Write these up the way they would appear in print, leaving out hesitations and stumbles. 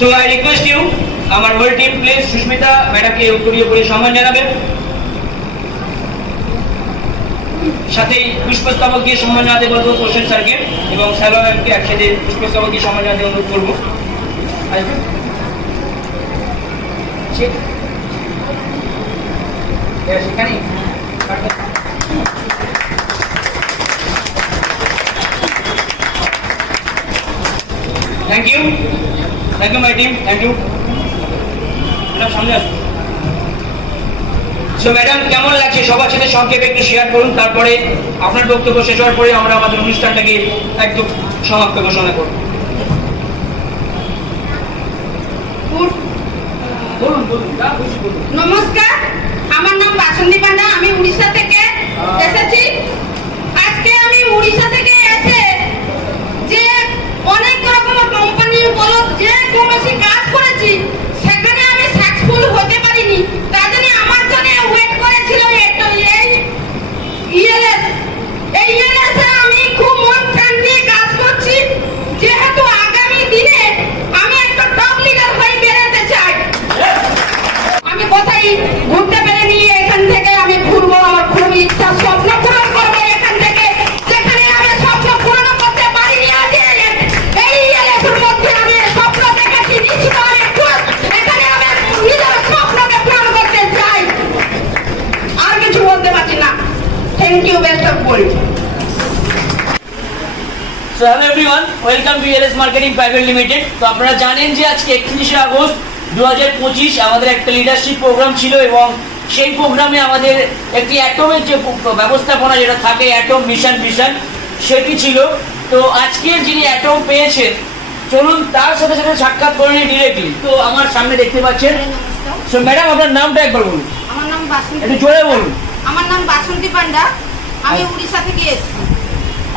So I request you, আমার whole team please Susmita ম্যাডামকে উত্তরীয় করে সম্মান জানাবেন। সাথেই পুষ্পস্তবক দিয়ে সম্মান জানাতে বলবো কোশ্চেন স্যারকে এবং সালমা ম্যামকে একসাথে পুষ্পস্তবক দিয়ে সম্মান জানাতে অনুরোধ করবো। আসবেন? সেখানে thank you my team, thank you. সামনে আসুন। সো ম্যাডাম কেমন লাগছে সবার সাথে সংক্ষেপে একটু শেয়ার করুন, তারপরে আপনার বক্তব্য শেষ হওয়ার পরে আমরা আমাদের অনুষ্ঠানটাকে একদম সমাপ্ত ঘোষণা করব। নমস্কার, আমার নাম বাসন্তী পান্ডা, আমি উড়িষ্যা থেকে এসেছি। আজকে আমি উড়িষ্যা থেকে এসে যে অনেক রকমের কোম্পানি বলো যে কৌশি কাজ করেছি, সেখানে আমি সাকসেসফুল হতে পারিনি। তার জন্য আমার জন্য ওয়েট করেছিল এই ইএলএস আমি খুব মন প্রাণ দিয়ে কাজ করছি, যেহেতু আগামী দিনে আমি একটা টপ লিডার হয়ে বেরোতে চাই। আমি কোথায় ঘুরতে পেরেনি, এখান থেকে আমি ঘুরবো, আমার খুব ইচ্ছা, স্বপ্ন পূরণ করবো এখান থেকে, যেখানে আমি স্বপ্ন পূরণ করতে পারিনি। আজ এই ইএলএসের মধ্যে আমি স্বপ্ন দেখেছি, নিশ্চিত এখানে আমি নিজের স্বপ্নকে পূরণ করতে চাই। আর কিছু বলতে পারছি না। Thank you, best of wall. So hello everyone, welcome to ELS Marketing Private Limited। তো আপনারা জানেন যে আজকে 31শে আগস্ট 2025 আমাদের একটা লিডারশিপ প্রোগ্রাম ছিল এবং সেই প্রোগ্রামে আমাদের একটি অ্যাটমের যে ব্যবস্থাপনা যেটা থাকে অ্যাটম মিশন সেটি ছিল। তো আজকের যিনি অ্যাটম পেয়েছেন, চলুন তার সাথে সাথে সাক্ষাৎ করে নিই ডিরেক্টলি। তো আমার সামনে দেখতে পাচ্ছেন। সো ম্যাডাম আপনার নামটা একবার বলুন। আমার নাম বাসন্তী, একটু জোরে বলুন। আমার নাম বাসন্তী পান্ডা, আমি উড়িষ্যা থেকে এসেছি।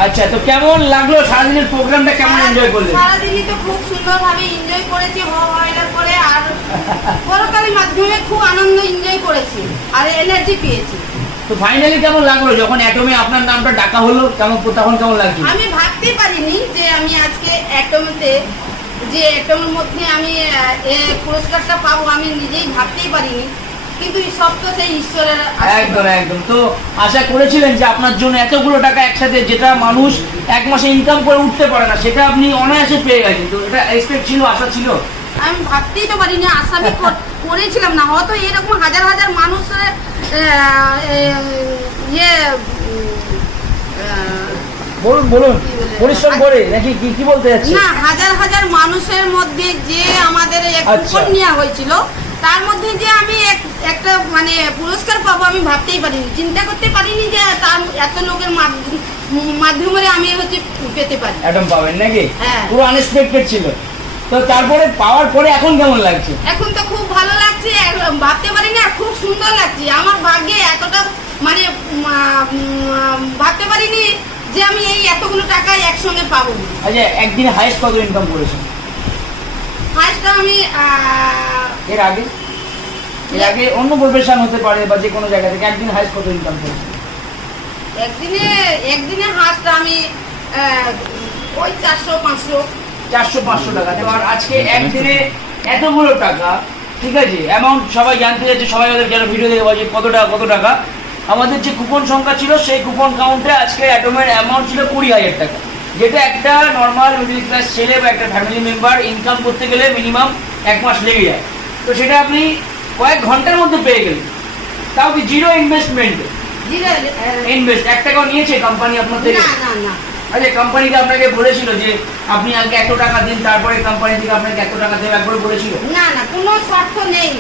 আচ্ছা, তো কেমন লাগলো সারাদিনের প্রোগ্রামটা, কেমন এনজয় করলেন? সারাদিনই তো খুব সুন্দরভাবে এনজয় করেছি, হওয়ার পরে আর পরকালের মাধ্যমে খুব আনন্দ এনজয় করেছি আর এনার্জি পেয়েছি। তো ফাইনালি কেমন লাগলো যখন অ্যাটমে আপনার নামটা ডাকা হলো, তখন কেমন লাগছে? আমি ভাবতেই পারিনি যে আমি আজকে অ্যাটমের মধ্যে আমি পুরস্কারটা পাবো, আমি নিজেই ভাবতেই পারিনি, কিন্তু সব তো সেই ঈশ্বরের একদম একদম। তো আশা করেছিলেন যে আপনার জন্য এতগুলো টাকা একসাথে, যেটা মানুষ এক মাসে ইনকাম করে উঠতে পারে না, সেটা আপনি অনায়াসে পেয়ে গেছেন? তো এটা এক্সপেক্ট ছিল, আশা ছিল? আমি ভাবতেই তো পারিনি, আশা আমি করেছিলাম না। হয়তো এরকম হাজার হাজার মানুষের বলুন পরিশ্রম করে নাকি কি বলতে যাচ্ছেন? না, হাজার হাজার মানুষের মধ্যে যে আমাদের কুপন নেওয়া হয়েছিল, তার মধ্যে যে আমি একটা মানে পুরস্কার পাবো আমি ভাবতেই পারিনি, চিন্তা করতে পারিনি যে তার এত লোকের মাধ্যমে আমি হচ্ছে পেতে পারি, অ্যাটম পাবেন নাকি? হ্যাঁ, পুরো আনএক্সপেক্টেড ছিল। তো তারপরে পাওয়ার পরে এখন কেমন লাগছে? এখন তো খুব ভালো লাগছে, ভাবতে পারিনি, আর খুব সুন্দর লাগছে। আমার ভাগ্যে এতটা মানে ভাবতে পারিনি যে আমি এই এতগুলো টাকা একসঙ্গে পাবো। আচ্ছা, একদিনে হাইস্ট কত ইনকাম করেছেন? হাইস্ট আমি এর আগে অন্য প্রফেশন হতে পারে বা যে কোনো জায়গা থেকে একদিন হাইস্ট কত ইনকাম করেছেন? একদিনে হাইস্ট আমি ওই 400-500 টাকা। তো আর আজকে একদিনে এতগুলো টাকা, ঠিক আছে, অ্যামাউন্ট সবাই জানতে যাচ্ছে, সবাই ওদের যারা ভিডিও দেখে বলছে কত টাকা। আমাদের যে কুপন সংখ্যা ছিল সেই কুপন কাউন্টে আজকে অ্যাটমের অ্যামাউন্ট ছিল 20,000 টাকা, যেটা একটা নর্মাল মিডিল ক্লাস ছেলে বা একটা ফ্যামিলি মেম্বার ইনকাম করতে গেলে মিনিমাম 1 মাস লেগে যায়। তো সেটা আপনি কয়েক ঘন্টার মধ্যে পেয়ে গেলেন, তাও কি জিরো ইনভেস্টমেন্ট? 1 টাকাও নিয়েছে কোম্পানি আপনার থেকে? না। আচ্ছা, কোম্পানিকে আপনাকে বলেছিল যে আপনি আগে এত টাকা দিন, তারপরে কোম্পানি থেকে আপনাকে এত টাকা দেবে, একবার বলেছিল? না, কোনো স্বার্থ নেই।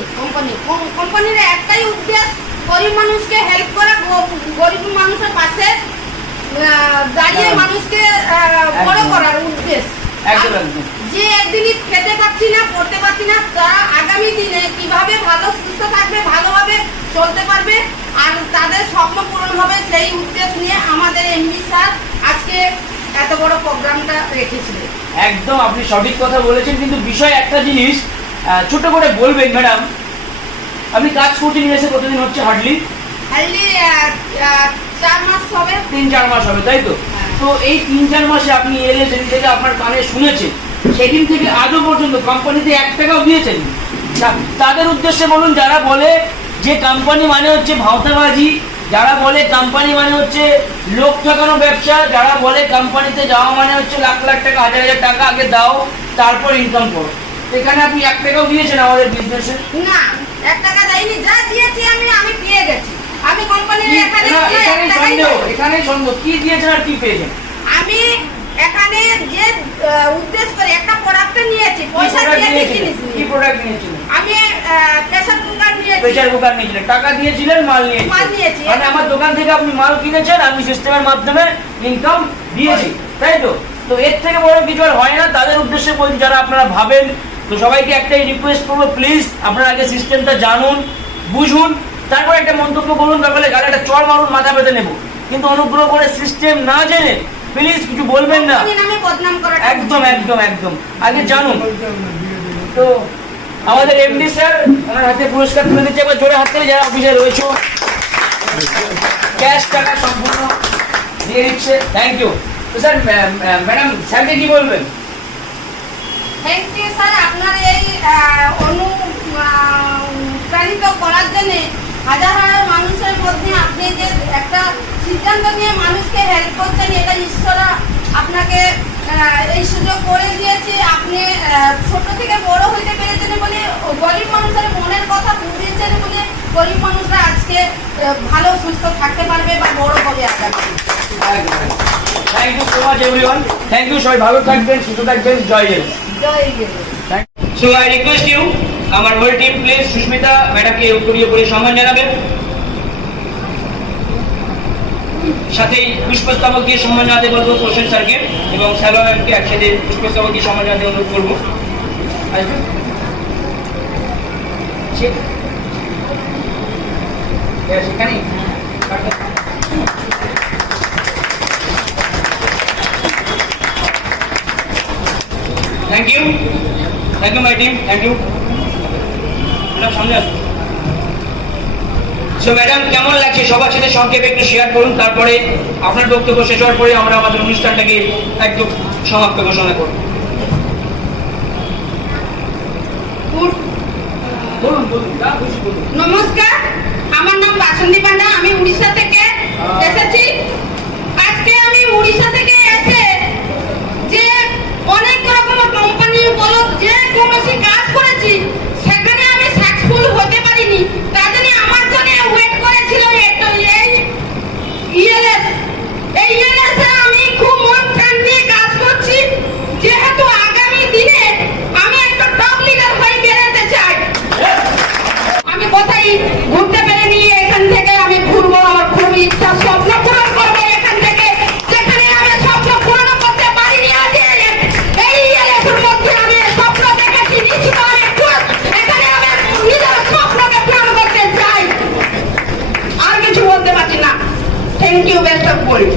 কোম্পানির একটাই উদ্দেশ্য, গরিব মানুষকে হেল্প করা, গরিব মানুষের পাশে দাঁড়িয়ে মানুষকে বড় করার উদ্দেশ্য। যে একদিনই খেতে পাচ্ছি না, পড়তে পাচ্ছি না, তারা আগামী দিনে কিভাবে ভালো সুস্থ থাকবে, ভালোভাবে চলতে পারবে আর তাদের স্বপ্ন পূরণ হবে, সেই উদ্দেশ্য নিয়ে আমাদের এমডি স্যার আজকে এত বড় প্রোগ্রামটা রেখেছিলেন। একদম আপনি সঠিক কথা বলেছেন, কিন্তু বিষয় একটা জিনিস ছোট করে বলবেন ম্যাডাম, আপনি কাজ করতে নিয়ে এসে কতদিন হচ্ছে? হার্ডলি 4 মাস হবে, 3-4 মাস হবে, তাই তো? তো এই 3-4 মাসে আপনি এলে যেদিন থেকে আপনার কানে শুনেছে সেদিন থেকে আজও পর্যন্ত কোম্পানিতে 1 টাকাও দিয়েছেন। তাদের উদ্দেশ্যে বলুন, যারা বলে যে কোম্পানি মানে হচ্ছে ভাওতাবাজি, যারা বলে কোম্পানি মানে হচ্ছে লোক ঠকানো ব্যবসা, যারা বলে কোম্পানিতে যাওয়া মানে হচ্ছে লাখ লাখ টাকা, হাজার হাজার টাকা আগে দাও তারপর ইনকাম করো। এখানে আপনি 1 টাকাও দিয়েছেন আমাদের বিজনেসে? না, 1 টাকা দেয়নি। যা দিয়েছি আমি পেয়ে গেছি। আমি কোম্পানির এখানেই সন্দেহ, কি দিয়েছেন আর কি পেয়েছেন? আমি এখানে যে উদ্দেশ্য করে একটা প্রোডাক্ট নিয়েছি, পয়সা দিয়ে কিনেছি। কি প্রোডাক্ট নিয়েছিলেন? আমি প্রেসার কুকার নিয়েছি। প্রেসার কুকার নিয়েছিলেন, টাকা দিয়েছিলেন, মাল নিয়েছি। মানে আমার দোকান থেকে আপনি মাল কিনেছেন, আমি সিস্টেমের মাধ্যমে ইনকাম দিয়েছি, তাই তো? তো এর থেকে বড় কিছু আর হয় না। তাদের উদ্দেশ্যে বলছি, যারা আপনারা ভাবেন, তো সবাইকে একটাই রিকোয়েস্ট করবো, প্লিজ আপনারা আগে সিস্টেমটা জানুন, বুঝুন, তারপর একটা মন্তব্য করুন। তারপরে গালে একটা চড় মারুন, মাথা পেতে নেব, কিন্তু অনুগ্রহ করে সিস্টেম না জেনে প্লিজ কিছু বলবেন না। একদম একদম একদম, আগে জানুন। তো আমাদের এমডি স্যার ওনার হাতে পুরস্কার তুলে দিচ্ছে, একবার জোরে হাত তালি যারা অফিসে রয়েছে, ক্যাশ টাকা সম্পূর্ণ দিয়ে দিচ্ছে। Thank you. তো স্যার, ম্যাডাম স্যারকে কি বলবেন? থ্যাংক ইউ স্যার, আপনার এই অনুপ্রাণিত করার জন্য হাজার হাজার মানুষের মধ্যে আপনি যে একটা সিদ্ধান্ত নিয়ে মানুষকে হেল্প করছেন, এটা ঈশ্বর আপনাকে এই সুযোগ করে দিয়েছে। আপনি ছোট থেকে বড় হইতে পেরেছেন বলে, গরিব মানুষের মনের কথা বুঝিয়েছেন বলে গরিব মানুষরা আজকে ভালো সুস্থ থাকতে পারবে বা বড় হবে আগামী। Thank you so much everyone. Thank you, সবাই ভালো থাকবেন, সুস্থ থাকবেন। জয় হিন্দ। জয় Hind. So I request you, আমার হোল টিম প্লিজ সুস্মিতা ম্যাডামকে উত্তরীয় করে সম্মান জানাবেন, সাথেই পুষ্পস্তবক দিয়ে সম্মান জানাতে বলবো প্রসেন স্যারকে এবং সালমা ম্যামকে একসাথে পুষ্পস্তবক দিয়ে সম্মান জানাতে অনুরোধ করবো। সেখানেই thank you my team, thank you. সামনে আসুন। সো ম্যাডাম, কেমন লাগছে? সবার সাথে সংক্ষেপে একটু শেয়ার করুন, তারপরে আপনার বক্তব্য শেষ হওয়ার পরে আমরা আমাদের অনুষ্ঠানটাকে একদম সমাপ্ত ঘোষণা করব। নমস্কার, আমার নাম বাসন্তী পান্ডা, আমি উড়িষ্যা থেকে এসেছি। আজকে আমি উড়িষ্যা থেকে এসে যে অনেক রকম কোম্পানি বলো যে কৌশি কাজ করেছি, সেখানে আমি সাকসেসফুল হতে পারিনি। তার জন্য আমার জন্য ওয়েট করেছিল এই ইএলএস আমি খুব মন প্রাণ দিয়ে কাজ করছি, যেহেতু আগামী দিনে আমি একটা টপ লিডার হয়ে বেরোতে চাই। আমি কোথায় ঘুরতে পেরেনি, এখান থেকে আমি ঘুরবো, আমার খুব ইচ্ছা, স্বপ্ন পূরণ করবো এখান থেকে, যেখানে আমি স্বপ্ন পূরণ করতে পারিনি। আজ এই ইএলএসের মধ্যে আমি স্বপ্ন দেখেছি, নিশ্চিত এখানে আমি নিজের স্বপ্নকে পূরণ করতে চাই। আর কিছু বলতে পারছি না। Thank you, best of luck.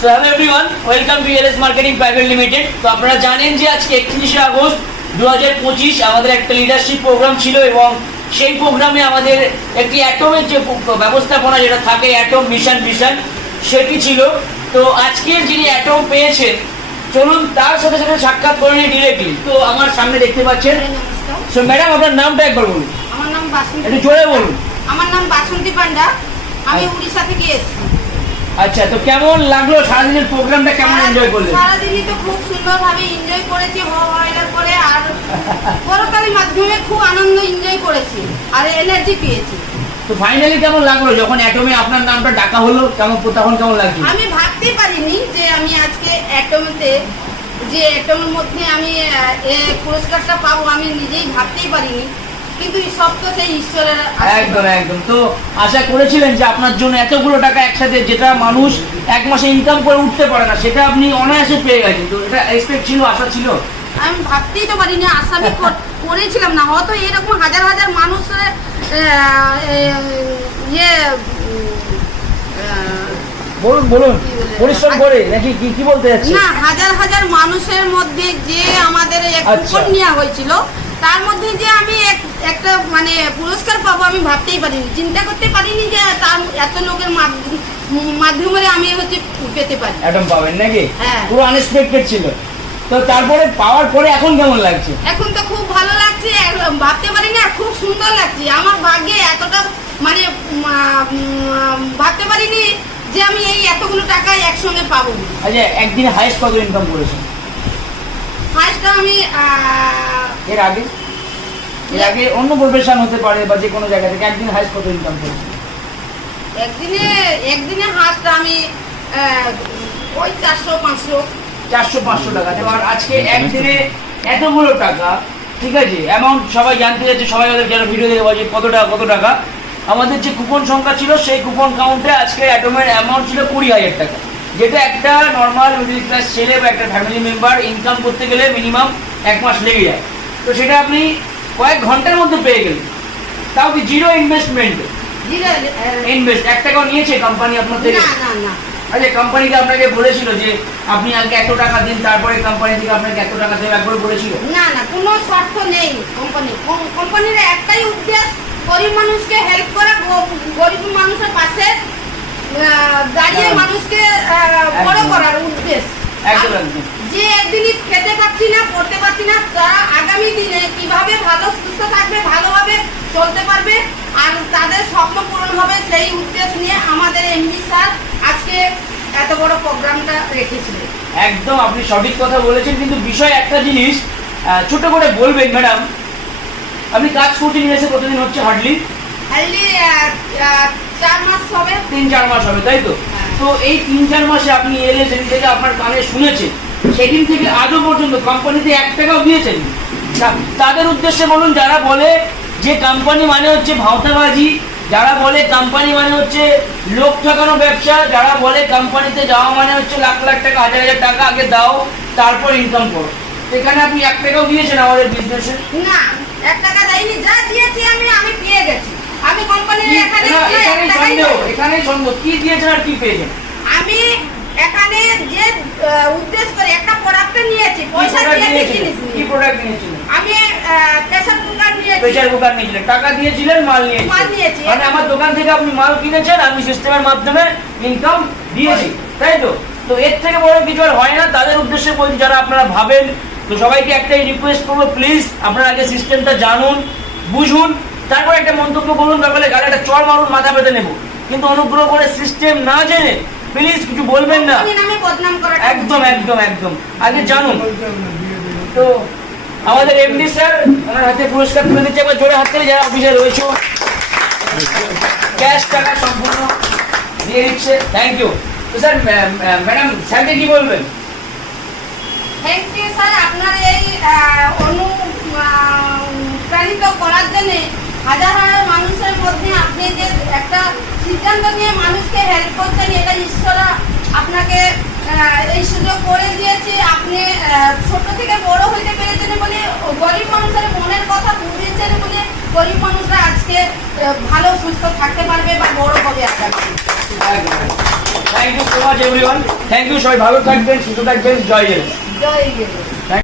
So hello everyone, welcome to L S marketing private limited. তো আপনারা জানেন যে আজকে 31শে আগস্ট 2025 আমাদের একটা লিডারশিপ প্রোগ্রাম ছিল এবং সেই প্রোগ্রামে আমাদের একটি অ্যাটমের যে ব্যবস্থাপনা যেটা থাকে, অ্যাটম মিশন সেটি ছিল। তো আজকের যিনি অ্যাটম পেয়েছেন, চলুন তার সাথে সাথে সাক্ষাৎ করে নিই ডিরেক্টলি। তো আমার সামনে দেখতে পাচ্ছেন। সো ম্যাডাম, আপনার নামটা একবার বলুন। আমার নাম বাসন্তী। একটু জোরে বলুন। আমার নাম বাসন্তী পান্ডা, আমি উড়িষ্যা থেকে এসেছি। আচ্ছা, তো কেমন লাগলো সারাদিনের প্রোগ্রামটা? কেমন এনজয় করলেন? সারাদিনই তো খুব সুন্দরভাবে এনজয় করেছি, হওয়ার পরে আর পরকালের মাধ্যমে খুব আনন্দ এনজয় করেছি আর এনার্জি পেয়েছি। তো ফাইনালি কেমন লাগলো যখন অ্যাটমে আপনার নামটা ডাকা হলো? তখন কেমন লাগছে? আমি ভাবতেই পারিনি যে আমি আজকে অ্যাটমের মধ্যে আমি পুরস্কারটা পাবো, আমি নিজেই ভাবতেই পারিনি, কিন্তু সব তো সেই ঈশ্বরের একদম একদম। তো আশা করেছিলেন যে আপনার জন্য এতগুলো টাকা একসাথে, যেটা মানুষ এক মাসে ইনকাম করে উঠতে পারে না, সেটা আপনি অনায়াসে পেয়ে গেছেন? তো এটা এক্সপেক্ট ছিল, আশা ছিল? আমি ভাবতেই তো পারিনি, আশা আমি করেছিলাম না। হয়তো এরকম হাজার হাজার মানুষের বলুন পরিশ্রম করে নাকি কি বলতে যাচ্ছেন? না, হাজার হাজার মানুষের মধ্যে যে আমাদের কুপন নেওয়া হয়েছিল, তার মধ্যে যে আমি একটা মানে পুরস্কার পাবো আমি ভাবতেই পারিনি, চিন্তা করতে পারিনি যে তার এত লোকের মাধ্যমে আমি হচ্ছে পেতে পারি। অ্যাটম পাবেন নাকি? হ্যাঁ। পুরো আনএক্সপেক্টেড ছিল। তো তারপরে পাওয়ার পরে এখন কেমন লাগছে? এখন তো খুব ভালো লাগছে, ভাবতে পারিনি, আর খুব সুন্দর লাগছে। আমার ভাগ্যে এতটা মানে ভাবতে পারিনি যে আমি এই এতগুলো টাকা একসঙ্গে পাবো। আচ্ছা, একদিনে হাইস্ট কত ইনকাম করেছেন? ফার্স্টটা আমি এর আগে অন্য প্রফেশন হতে পারে বা যে কোনো জায়গা থেকে একদিন হাইস্ট কত ইনকাম করেছেন? একদিনে হাঁসটা আমি ওই 400-500 টাকা। আর আজকে একদিনে এতগুলো টাকা, ঠিক আছে, অ্যামাউন্ট সবাই জানতে যাচ্ছে, সবাই ওদের যারা ভিডিও দেখে বলছে কত টাকা। আমাদের যে কুপন সংখ্যা ছিল সেই কুপন কাউন্টে আজকে অ্যাটমের অ্যামাউন্ট ছিল 20,000 টাকা, যেটা একটা নর্মাল মিডল ক্লাস ছেলে বা একটা ফ্যামিলি মেম্বার ইনকাম করতে গেলে মিনিমাম 1 মাস লেগে যায়। তো সেটা আপনি কয়েক ঘন্টার মধ্যে পেয়ে গেলেন, তাও কি জিরো ইনভেস্টমেন্ট। 1 টাকাও নিয়েছে কোম্পানি আপনার থেকে? না। আচ্ছা, কোম্পানিকে আপনাকে বলেছিল যে আপনি আগে এত টাকা দিন, তারপরে কোম্পানি থেকে আপনাকে এত টাকা দেবে, একবার বলেছিল? না, কোনো স্বার্থ নেই কোম্পানির একটাই উদ্দেশ্য গরিব মানুষকে হেল্প করা, গরিব মানুষের পাশে দাঁড়িয়ে মানুষকে বড় করার উদ্দেশ্য। যে একদিনই খেতে পাচ্ছি না, পড়তে পারছি না, তারা আগামী দিনে কিভাবে ভালো সুস্থ থাকবে, ভালোভাবে চলতে পারবে, আর তাদের স্বপ্ন পূরণ হবে, সেই উদ্দেশ্য নিয়ে আমাদের এমডি স্যার আজকে এত বড় প্রোগ্রামটা রেখেছিলেন। একদম আপনি সঠিক কথা বলেছেন, কিন্তু বিষয় একটা জিনিস ছোট করে বলবেন ম্যাডাম, আপনি কাজ করতে নিয়ে এসে কতদিন হচ্ছে? হার্ডলি 4 মাস হবে। 3-4 মাস হবে, তাই তো? তো এই 3-4 মাসে আপনি এলে যেদিন থেকে আপনার কানে শুনেছেন সেদিন থেকে আজও পর্যন্ত কোম্পানিতে 1 টাকাও দিয়েছেন না? তাদের উদ্দেশ্যে বলুন, যারা বলে যে কোম্পানি মানে হচ্ছে ভাওতাবাজি, যারা বলে কোম্পানি মানে হচ্ছে লোক ঠকানো ব্যবসা, যারা বলে কোম্পানিতে যাওয়া মানে হচ্ছে লাখ লাখ টাকা, হাজার টাকা আগে দাও তারপর ইনকাম করো, এখানে আপনি 1 টাকাও দিয়েছেন আমাদের বিজনেসে? না, 1 টাকা দেয়নি, যা দিয়েছি আমি পেয়ে গেছি। আমি কোম্পানির এখানেই সন্দেহ, কি দিয়েছেন আর কি পেয়েছেন? আমি এখানে যে উদ্দেশ্য করে একটা প্রোডাক্ট নিয়েছি, পয়সা দিয়ে কিনেছি। কি প্রোডাক্ট নিয়েছিলেন? আমি প্রেসার কুকার নিয়েছি। প্রেসার কুকার নিয়েছিলেন, টাকা দিয়েছিলেন, মাল নিয়েছি। মানে আমার দোকান থেকে আপনি মাল কিনেছেন, আমি সিস্টেমের মাধ্যমে ইনকাম দিয়েছি, তাই তো? তো এর থেকে বড় কিছু আর হয় না। তাদের উদ্দেশ্যে বলছি, যারা আপনারা ভাবেন, তো সবাইকে একটাই রিকোয়েস্ট করবো, প্লিজ আপনারা আগে সিস্টেমটা জানুন, বুঝুন, তারপর একটা মন্তব্য করুন, তারপরে গাড়ি একটা চড় মারুন, মাথা পেতে নেব, কিন্তু অনুগ্রহ করে সিস্টেম না জেনে প্লিজ কিছু বলবেন না। একদম আগে জানুন। তো আমাদের এমডি স্যার ওনার হাতে পুরস্কার তুলে দিচ্ছে, একবার জোরে হাত তালি, যারা অফিসে রয়েছে ক্যাশ টাকা সম্পূর্ণ দিয়ে দিচ্ছে। Thank you. তো স্যার, ম্যাডাম স্যারকে কি বলবেন? থ্যাংক ইউ স্যার, আপনার এই অনুপ্রাণিত করার জন্য হাজার মানুষের মধ্যে আপনি যে একটা সিদ্ধান্ত নিয়ে মানুষকে হেল্প করছেন, এটা ঈশ্বর আপনাকে এই সুযোগ করে দিয়েছে। আপনি ছোট থেকে বড় হইতে পেরেছেন বলে, গরিব মানুষের মনের কথা বুঝিয়েছেন বলে গরিব মানুষরা আজকে ভালো সুস্থ থাকতে পারবে বা বড় হবে আগামী। Thank you so much everyone. Thank you, সবাই ভালো থাকবেন, সুস্থ থাকবেন। জয় হিন্দ।